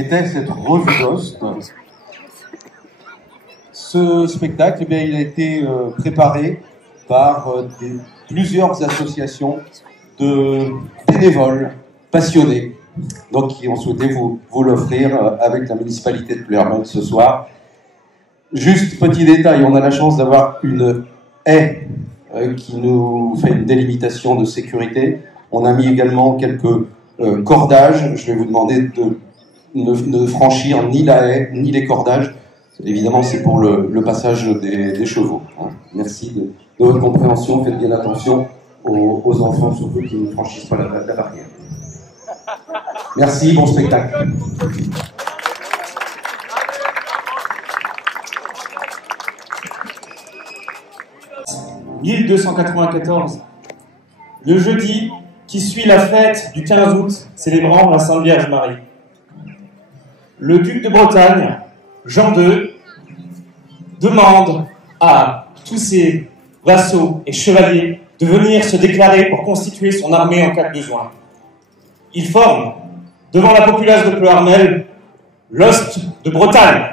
qu'était cette revue d'Ost. Ce spectacle, eh bien, il a été préparé par plusieurs associations de bénévoles passionnés, donc qui ont souhaité vous l'offrir avec la municipalité de Pleuhermel ce soir. Juste petit détail, on a la chance d'avoir une haie qui nous fait une délimitation de sécurité. On a mis également quelques cordages. Je vais vous demander de ne franchir ni la haie ni les cordages. Évidemment, c'est pour le passage des chevaux. Hein. Merci de votre compréhension. Faites bien attention aux enfants, surtout qui ne franchissent pas la barrière. Merci, bon spectacle. « 1294. Le jeudi qui suit la fête du 15 août célébrant la Sainte Vierge Marie. Le duc de Bretagne, Jean II, demande à tous ses vassaux et chevaliers de venir se déclarer pour constituer son armée en cas de besoin. Il forme, devant la populace de Pleuhermel, l'Ost de Bretagne.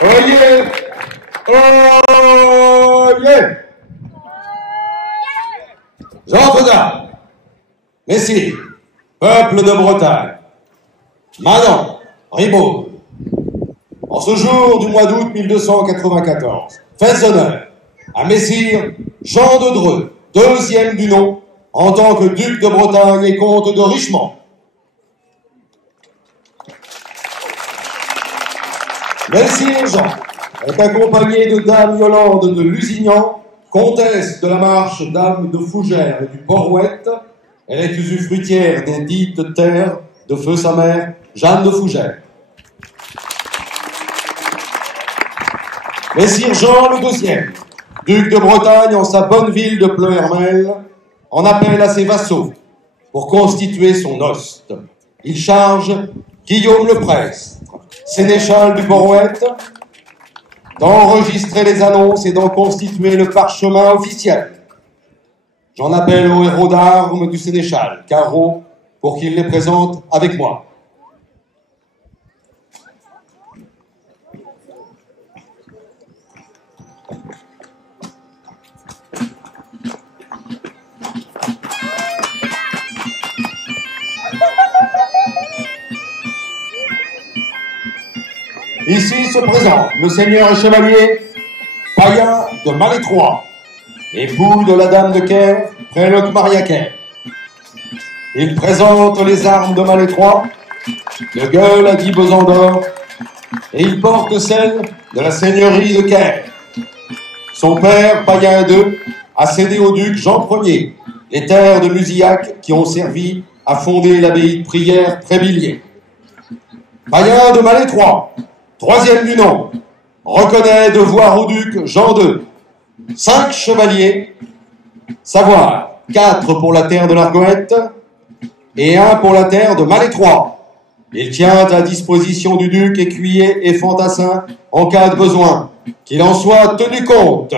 Oyez! Oyez! Gentles, messieurs, peuple de Bretagne, Manon, Ribaud, en ce jour du mois d'août 1294, faites honneur à messire Jean de Dreux, deuxième du nom, en tant que duc de Bretagne et comte de Richemont. Messire Jean est accompagné de dame Yolande de Lusignan, comtesse de la Marche, dame de Fougères et du Port-Ouette. Elle est usufruitière des dites terres de feu sa mère, Jeanne de Fougères. Messire Jean le deuxième, duc de Bretagne en sa bonne ville de Pleuhermel, en appelle à ses vassaux pour constituer son ost. Il charge Guillaume le Prestre, sénéchal du Port-Ouette, d'enregistrer les annonces et d'en constituer le parchemin officiel. J'en appelle au héros d'armes du sénéchal, Carreau, pour qu'il les présente avec moi. Ici se présente le seigneur et chevalier Payen de Malétroit, époux de la dame de Caire, Préloque Maria Caire. Il présente les armes de Malétroit, de gueule à 10 besants d'or, et il porte celle de la seigneurie de Caire. Son père, Payen II, a cédé au duc Jean Ier les terres de Musillac qui ont servi à fonder l'abbaye de prière Trébillier. Payen de Malétroit, troisième du nom, reconnaît devoir au duc Jean II 5 chevaliers, savoir 4 pour la terre de l'Argoët et 1 pour la terre de Malétroit. Il tient à disposition du duc écuyer et fantassin en cas de besoin, qu'il en soit tenu compte.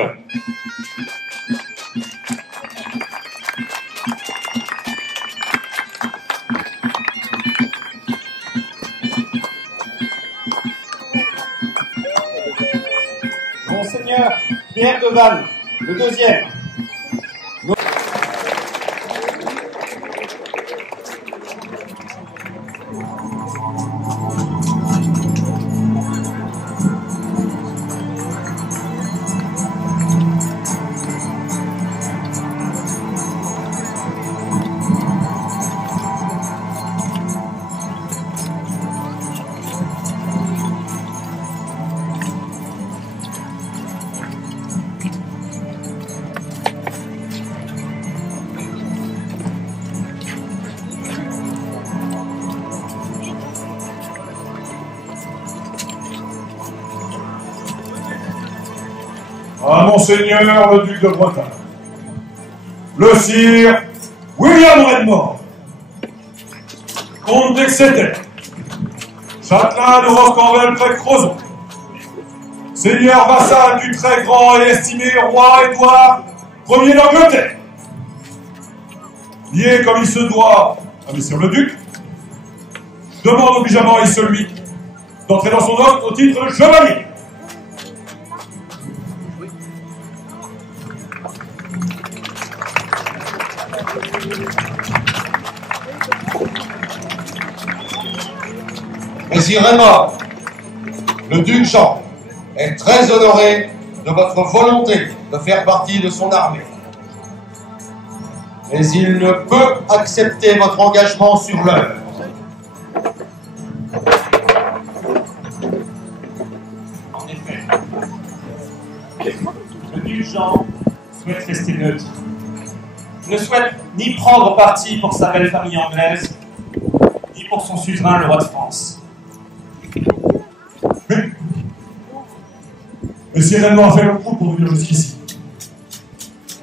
Monseigneur Pierre de Vannes, le deuxième. À Monseigneur le duc de Bretagne, le sire William Redmond, comte d'Exeter, châtelain de Roscorvel-près-Crozon, seigneur vassal du très grand et estimé roi Édouard Ier d'Angleterre, lié comme il se doit à messire le duc, demande obligeamment à celui d'entrer dans son ordre au titre de chevalier. Messire Raymond, le duc Jean est très honoré de votre volonté de faire partie de son armée. Mais il ne peut accepter votre engagement sur l'heure. En effet, le duc Jean souhaite rester neutre. Il ne souhaite ni prendre parti pour sa belle famille anglaise, ni pour son suzerain, le roi de France. Mais si Raymond a fait le coup pour venir jusqu'ici,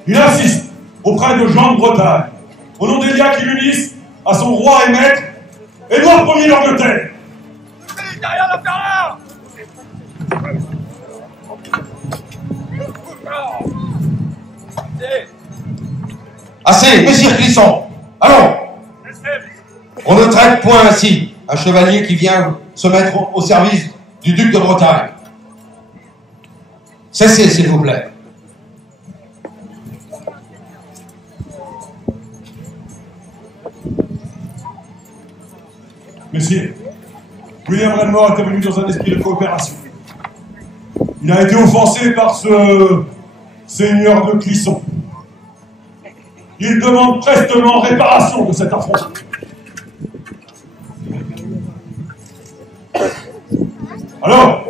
il insiste auprès de Jean de Bretagne, au nom des liens qui l'unissent à son roi et maître, Édouard Ier d'Angleterre. Derrière la ferraille. Assez, messire Clisson, allons. On ne traite point ainsi un chevalier qui vient se mettre au service du duc de Bretagne. Cessez, s'il vous plaît. Messieurs, William Redmond était venu dans un esprit de coopération. Il a été offensé par ce seigneur de Clisson. Il demande prestement réparation de cet affront. Alors,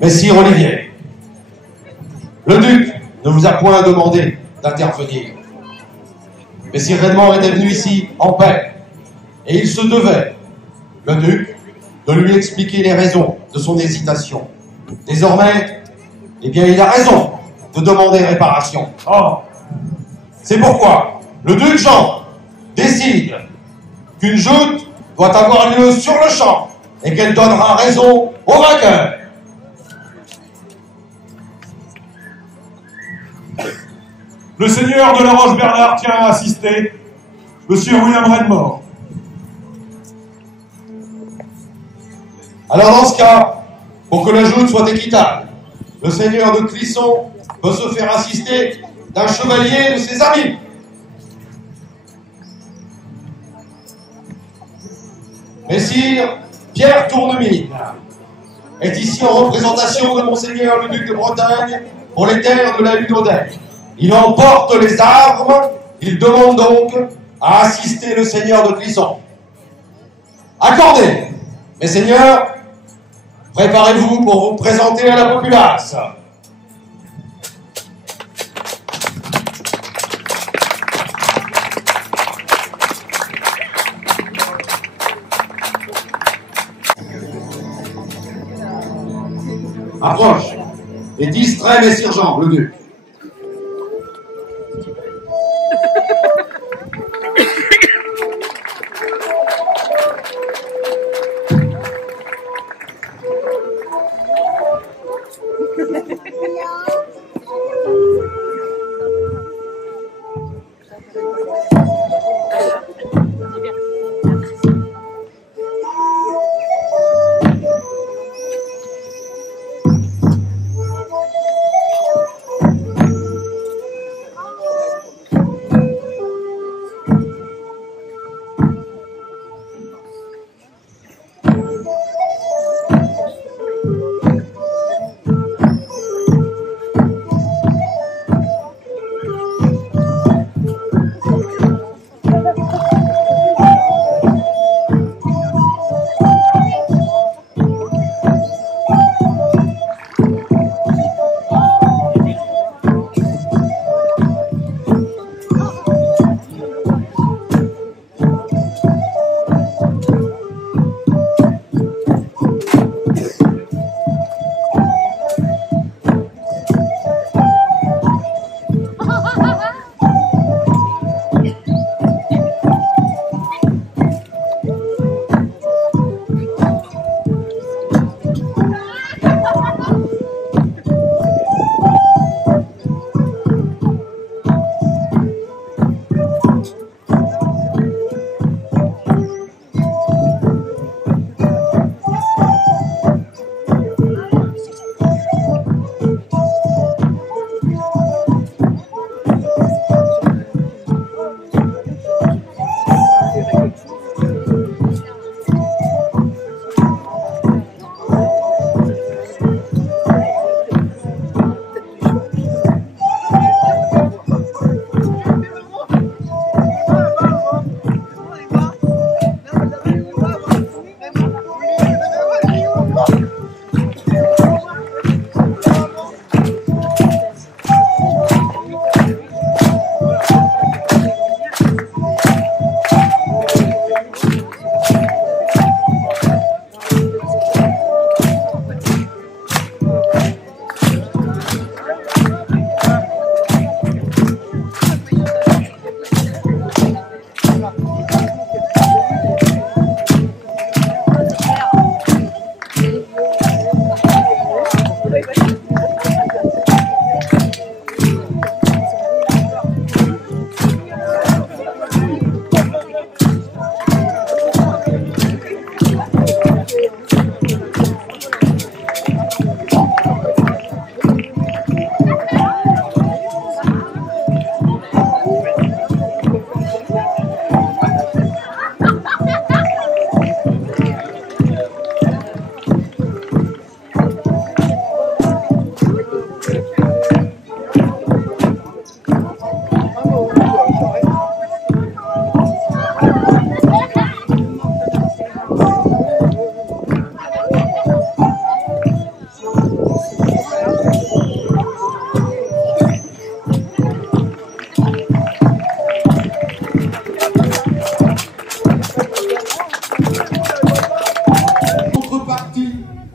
Messire Olivier, le duc ne vous a point demandé d'intervenir. Messire Redmond était venu ici en paix, et il se devait, le duc, de lui expliquer les raisons de son hésitation. Désormais, eh bien, il a raison de demander réparation. ah, C'est pourquoi le duc Jean décide qu'une joute doit avoir lieu sur le champ et qu'elle donnera raison au vainqueur. le seigneur de la Roche-Bernard tient à assister le sieur William Redmond. Alors dans ce cas, pour que la joute soit équitable, le seigneur de Clisson peut se faire assister d'un chevalier de ses amis. Messire Pierre Tournemine est ici en représentation de Monseigneur le duc de Bretagne pour les terres de la Hunaudaye. Il emporte les armes, il demande donc à assister le seigneur de Clisson. Accordez, messeigneurs, préparez-vous pour vous présenter à la populace. Approche et distrait messire Jean, le duc.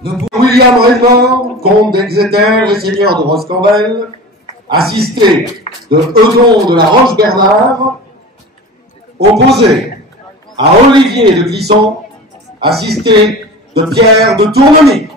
Pour William Redmond, comte d'Exeter et seigneur de Roscommel, assisté de Eudon de la Roche-Bernard, opposé à Olivier de Clisson, assisté de Pierre de Tournemire.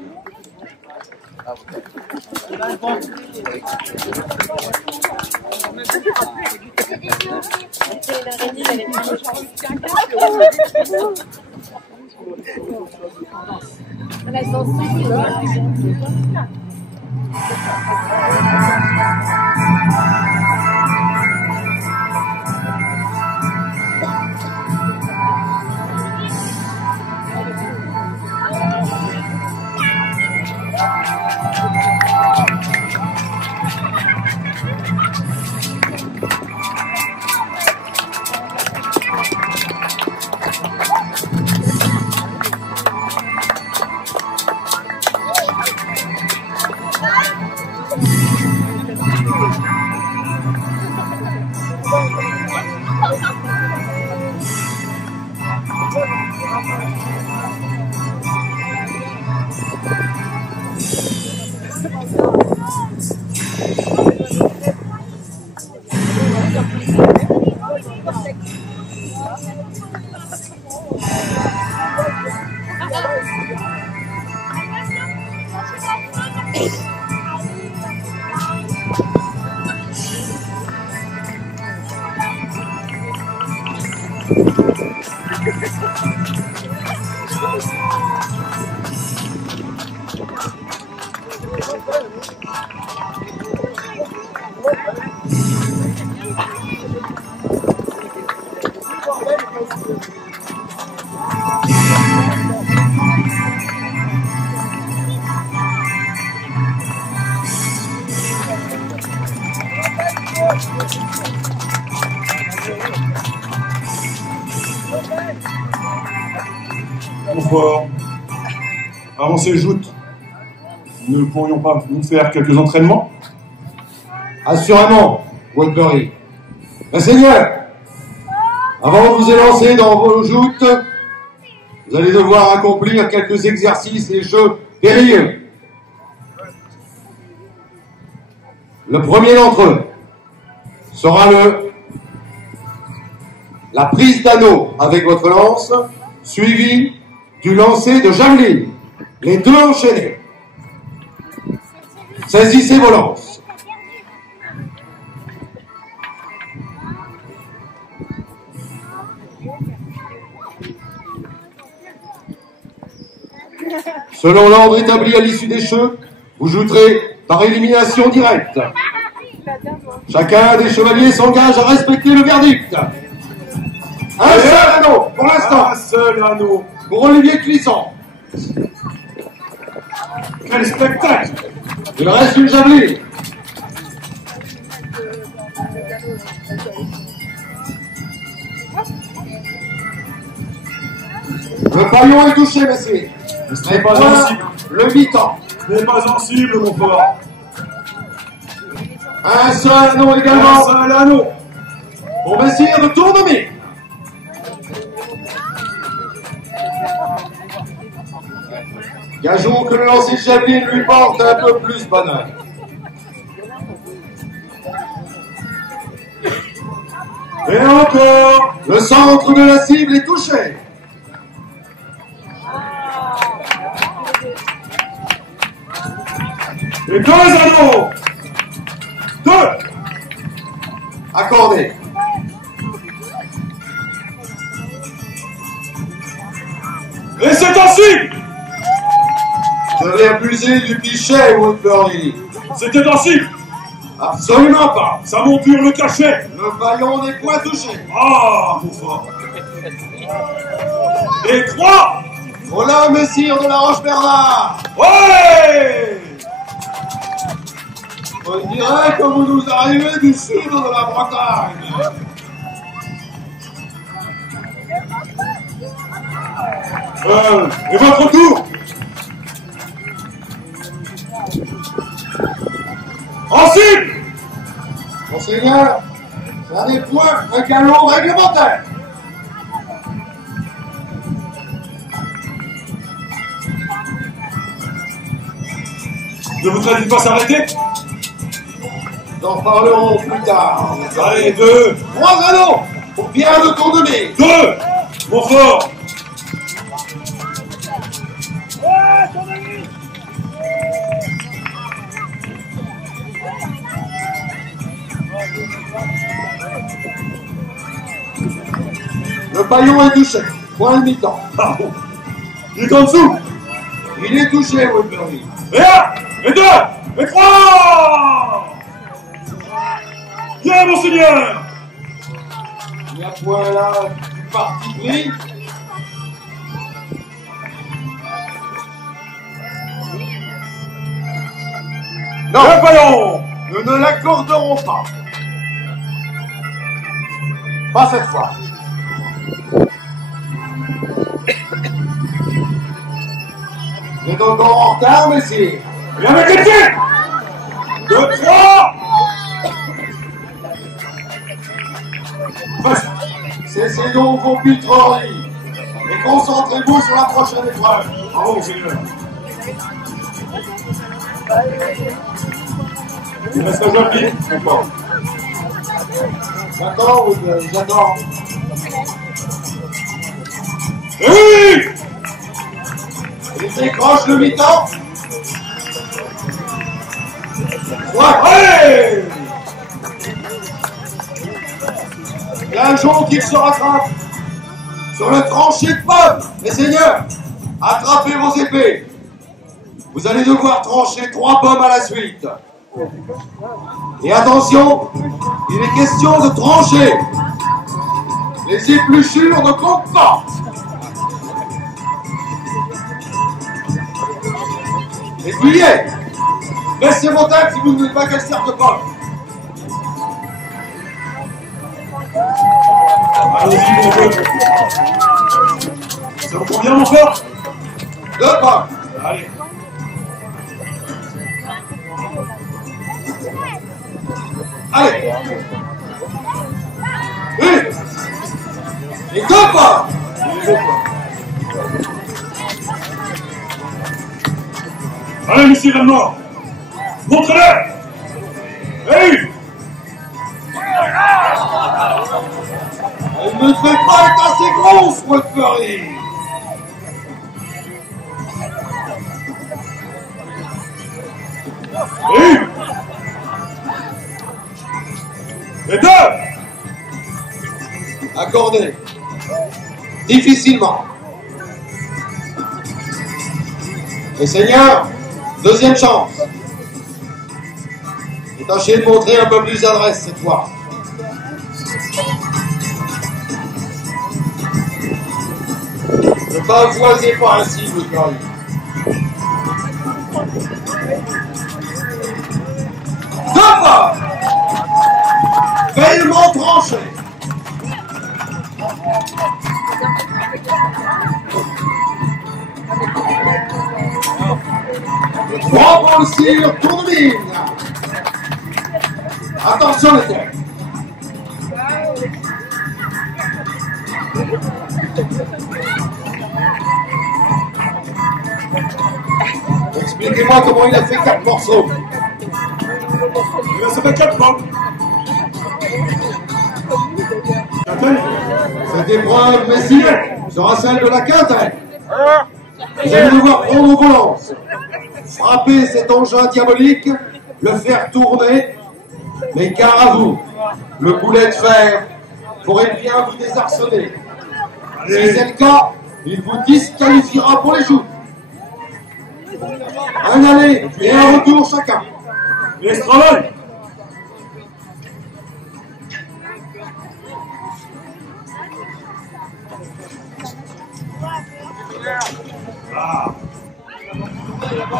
Confort. Avant ces joutes, ne pourrions pas nous faire quelques entraînements? Assurément, Woodbury. Mais Seigneur, avant de vous élancer dans vos joutes, vous allez devoir accomplir quelques exercices et jeux périlleux. Le premier d'entre eux sera la prise d'anneau avec votre lance, suivie du lancer de javelin. Les deux enchaînés. Saisissez vos lances. Selon l'ordre établi à l'issue des jeux, vous jouerez par élimination directe. Chacun des chevaliers s'engage à respecter le verdict. Un seul anneau, pour l'instant. Un seul anneau. Pour Olivier Clisson. Quel spectacle! Il reste une javeline. Le paillon est touché, messieurs. Ce n'est pas sensible. Le mi-temps. Ce n'est pas sensible, mon fort. Un seul anneau également. Un seul anneau. Pour messire de Tournemire. Gageons que le lancer de javeline lui porte un peu plus bonheur. Et encore. Le centre de la cible est touché. Et deux anneaux. Deux. Accordé. Et c'est ainsi. Vous avez abusé du pichet, Woodbury. C'était ainsi. Absolument pas. Sa monture le cachait. Le paillon n'est point touché. Ah, mon fort. Et trois. Voilà, messire de la Roche-Bernard. Ouais. On dirait que vous nous arrivez du sud de la Bretagne. Et votre tour. En cible. Monseigneur, ça n'est point un galop réglementaire. Je voudrais qu'il fasse arrêter. Nous en parlerons plus tard. Allez, 2. 3 granons pour Pierre de Tournemire. 2. Montfort. Le paillon est touché. Point de mi-temps. Ah bon. Il est en dessous. Il est touché, Woodbury. Et 1, et 2, et 3. Bien, monseigneur. Il y a point là du parti pris. Non, Le ballon. nous ne l'accorderons pas. Pas cette fois. Vous êtes encore en retard, messieurs. Et avec les pieds. 2, 3. Vas-y. Cessez donc vos pitreries et concentrez-vous sur la prochaine épreuve. Bravo, monseigneur. Il reste un joli. J'attends, j'attends. Et oui. Il décroche le mi-temps. Allez. Gageons qu'il se rattrape. Sur le tranché de pomme, mes seigneurs, attrapez vos épées. Vous allez devoir trancher 3 pommes à la suite. Et attention, il est question de trancher. Les épluchures ne comptent pas. Aiguillez. Baissez vos têtes si vous ne voulez pas qu'elles servent de pomme. Allons-y, mon Dieu. Ça vous convient, mon frère? 2 pommes. Allez. Allez. 1. Et 2 pommes. Allez, monsieur Valmore. Montrez-le. Hey. Elle ne devait pas être assez grosse, Woodbury. Et 1. Et 2. Accordé. Difficilement. Les seigneurs, deuxième chance. Et tâchez de montrer un peu plus d'adresse cette fois. Ne pavoisez pas ainsi, Woodbury. Deux pas. Bellement tranché. Trois pour le cire, tour de ligne. Attention les têtes. Expliquez-moi comment il a fait 4 morceaux. Il a fait 4 pommes. Cette épreuve, messieurs, sera celle de la quintaine. Vous allez devoir prendre vos lances, frapper cet engin diabolique, le faire tourner, mais gare à vous, le boulet de fer pourrait bien vous désarçonner. Si c'est le cas, il vous disqualifiera pour les joutes. Un aller et un retour chacun. Laisse travail.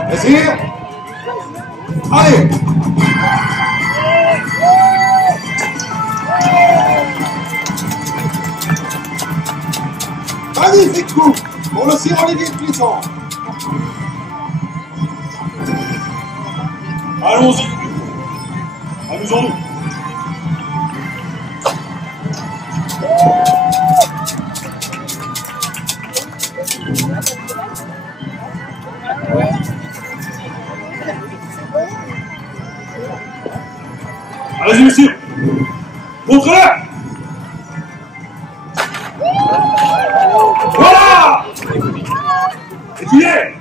Messieurs, allez. Magnifique coup pour le sire Olivier de Clisson. Allons-y. Amusons-nous. Vas-y, monsieur. Montre-le. Voilà. Et tu y es.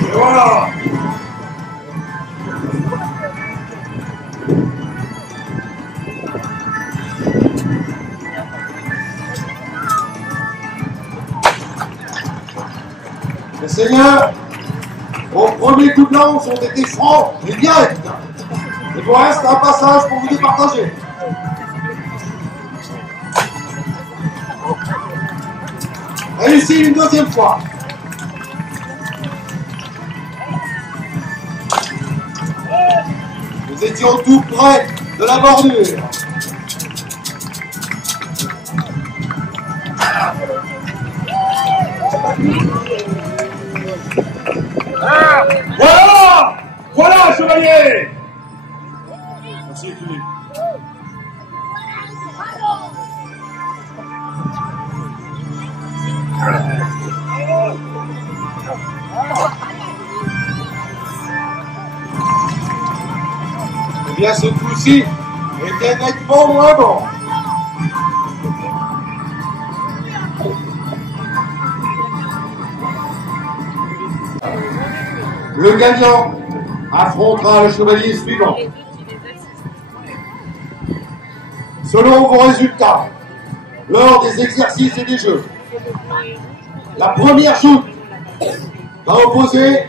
Et voilà. Les seigneurs, au premier coup de lance, ont été francs et directs. Il vous reste un passage pour vous départager. Réussi une deuxième fois. Nous étions tout près de la bordure. Voilà. Voilà, chevalier. Merci, Philippe. Eh bien, ce coup-ci était nettement moins bon. Le gagnant affrontera le chevalier suivant. Selon vos résultats, lors des exercices et des jeux, la première joute va opposer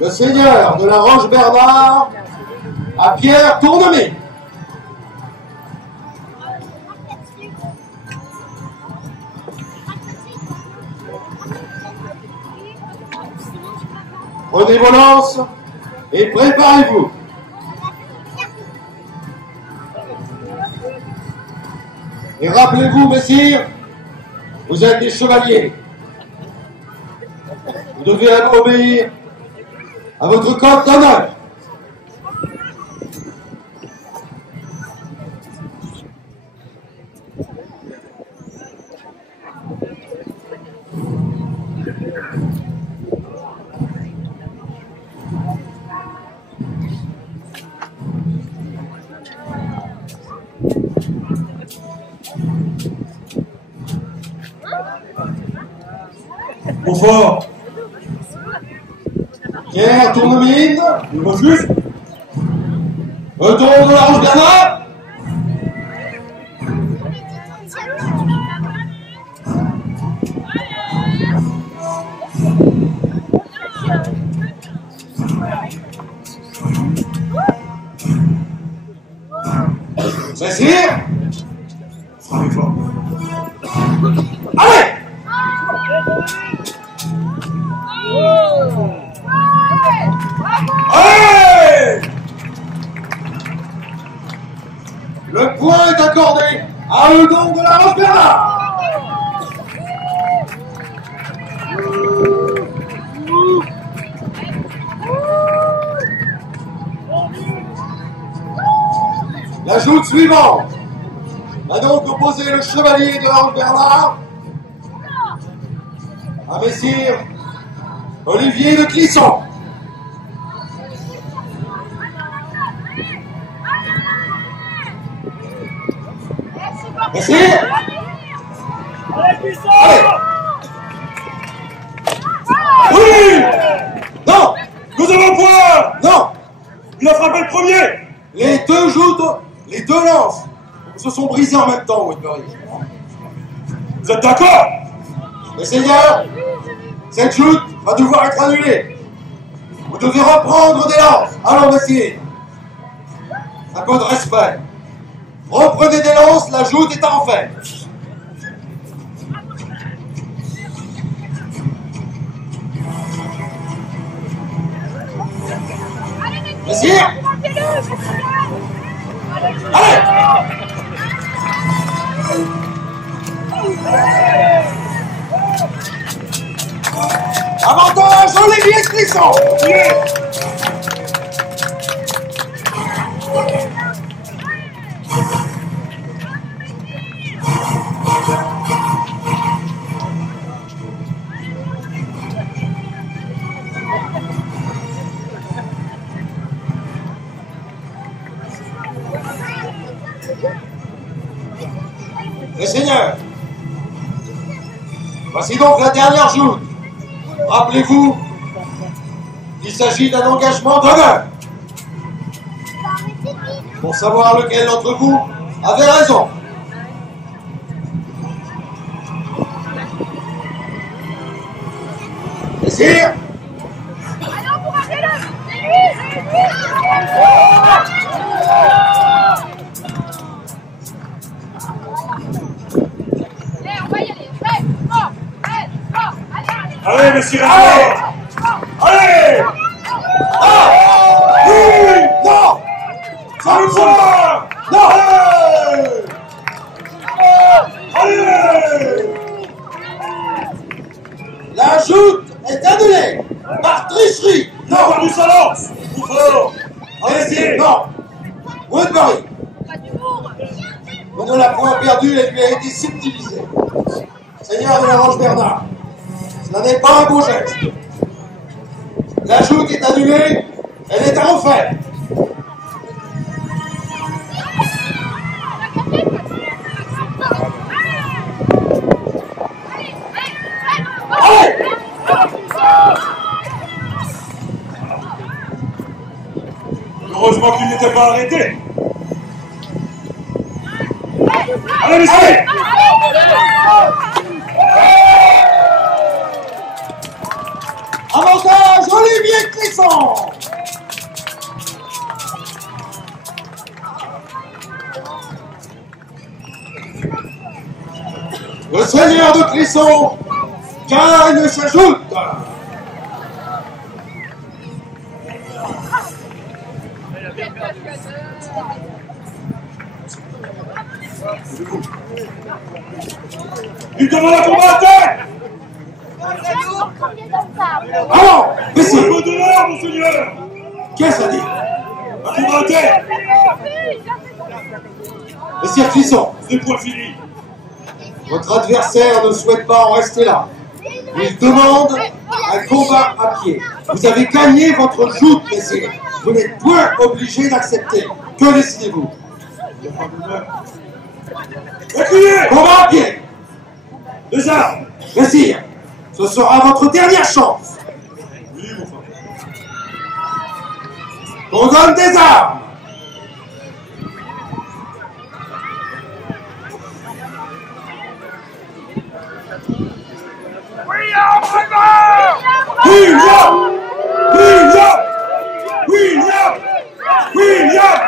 le seigneur de la Roche-Bernard à Pierre Tournemine. Prenez vos lances et préparez-vous. Et rappelez-vous, messires, vous êtes des chevaliers. Vous devez obéir à votre code d'honneur. Confort. Pierre Tournemine, Il refuse. retour de la Roche-Bernard. Messire, Frappez fort. allez! Allez! Le point est accordé à Eudon de la Roche-Bernard. La joute suivante va donc opposer le chevalier de la Roche-Bernard à messire Olivier de Clisson. Messire, allez! Oui! Non! Nous avons point! Non! Il a frappé le premier! Les deux joutes, les deux lances se sont brisées en même temps, Woodbury. Vous êtes d'accord? Les seigneurs, cette joute va devoir être annulée. Vous devez reprendre des lances. Allons, messieurs. Un peu de respect. Reprenez des lances, la joute est en fait. Messieurs, allez! Avantage, Olivier Clisson! Les seigneurs, voici donc la dernière joute. Rappelez-vous, il s'agit d'un engagement d'honneur. Pour savoir lequel d'entre vous avait raison. Messire, Allez, encouragez-le. C'est lui. Allez, on va y aller. Prêt, fort, prêt, fort. Allez. Allez, messieurs, allez. Allez. ah, oui, non, Ça le voit. non, Allez. la joute est annulée par tricherie. Non, par du silence. Ou fort. Messire, Allez-y. non, Woodbury, Pas d'humour. vous ne l'a point perdu et lui a été subdivisé. Seigneur de la Roche-Bernard, cela n'est pas un beau geste. La joute est annulée, elle est à refaire. Allez, Heureusement qu'il n'était pas arrêté. Allez, messieurs. avantage Olivier Clisson. Le seigneur de Clisson gagne sa joute. Il demande à combattre. Allons, Un messieurs, peu d'honneur, monseigneur. qu'est-ce que ça dit? À combattre. Monsieur Clisson, C'est point fini. votre adversaire ne souhaite pas en rester là. Il demande un combat à pied. Vous avez gagné votre joute, messieurs. Vous n'êtes point obligé d'accepter. Que décidez-vous? Reculez. Combat à pied. Les armes. Messieurs, ce sera votre dernière chance. Oui, mon frère. On donne des armes. William William! William! William! William!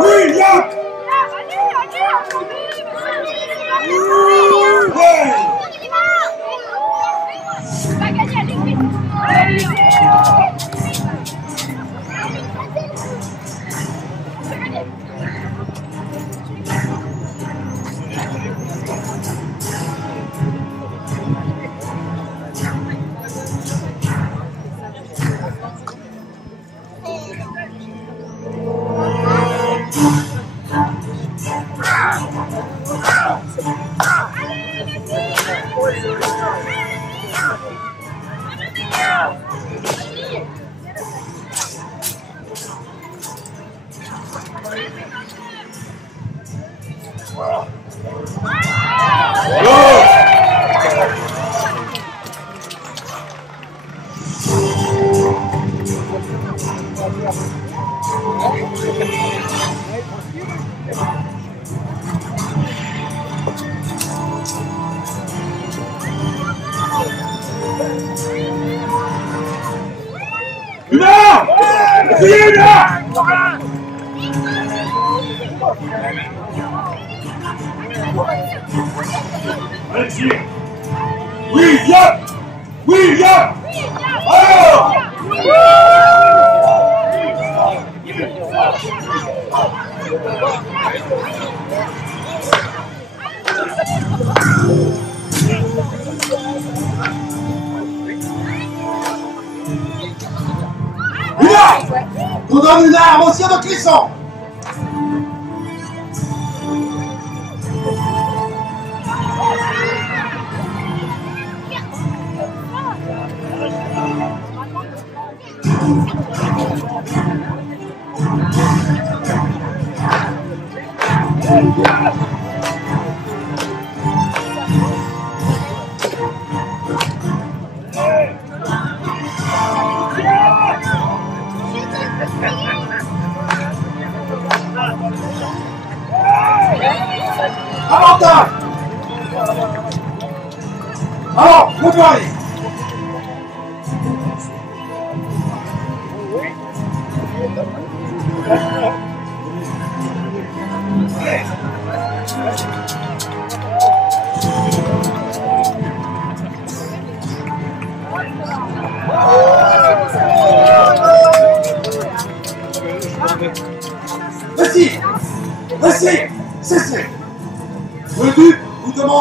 William! Ouais! On va gagner, allez, vite. Là! Essayez là! Allez-y! William! William! Alors! Là, on donne une arme au sire de Clisson. Alors, préparez. Cessez. Le duc vous demande